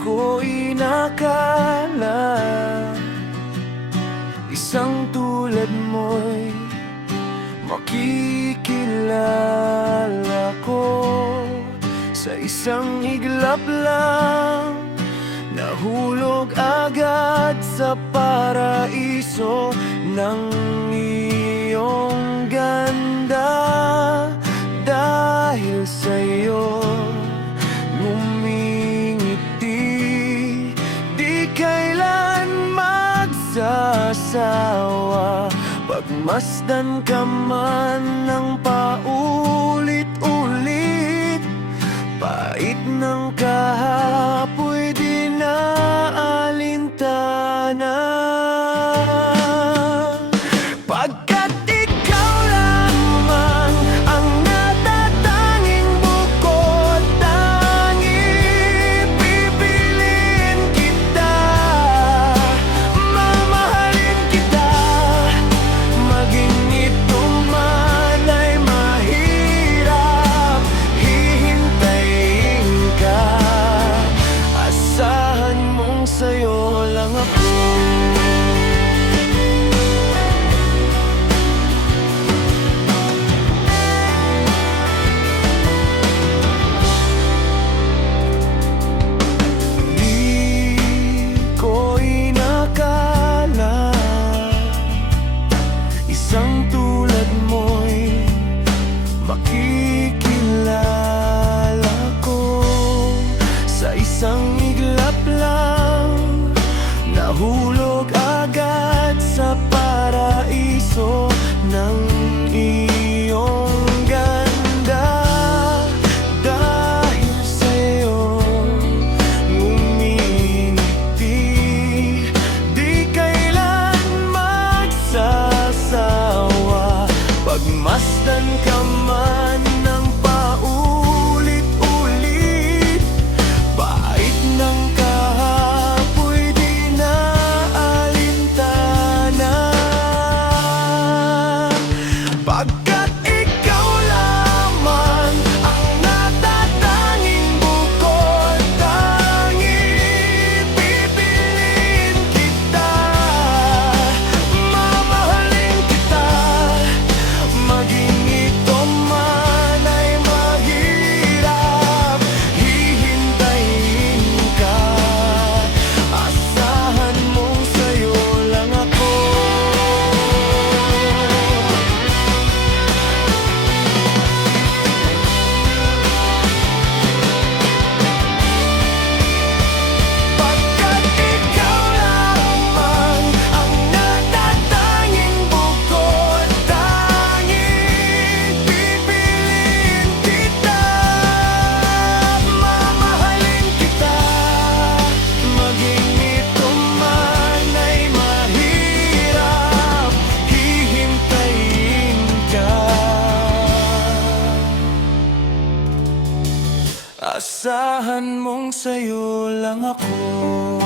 ko inakala isang tulad mo'y makikilala ko. Sa isang iglap lang nahulog agad sa paraiso ng iyong ganda. Dahil sa'yo ngumingiti, di kailan magsasawa. Pagmasdan ka man ng paulit-ulit, pait ng kahapoy di na alintana. Pagkat ikaw lamang ang natatanging bukod tangi, pipiliin kita, mamahalin kita. Maging ito man ay mahirap, hihintayin ka. Asahan mong sa'yo lang ako. Di ko inakala isang tulad mo'y makikilala ko. Sa isang iglap lang nahulog agad sa paraiso ng iyong ganda. Dahil sa'yo ngumingiti, di kailan magsasawa. Pagmasdan ka man ng paulit-ulit, pait ng kahapoy di na alintana. Pagkat ikaw lamang ang natatanging bukod tangi, pipiliin kita, mamahalin kita. Maging ito man ay mahirap, hihintayin ka. Asahan mong sa'yo lang ako. Pagkat ikaw lamang ang natatanging bukod tangi, pipiliin kita, mamahalin kita. Maging ito man ay mahirap, hihintayin ka. Asahan mong sa'yo lang ako.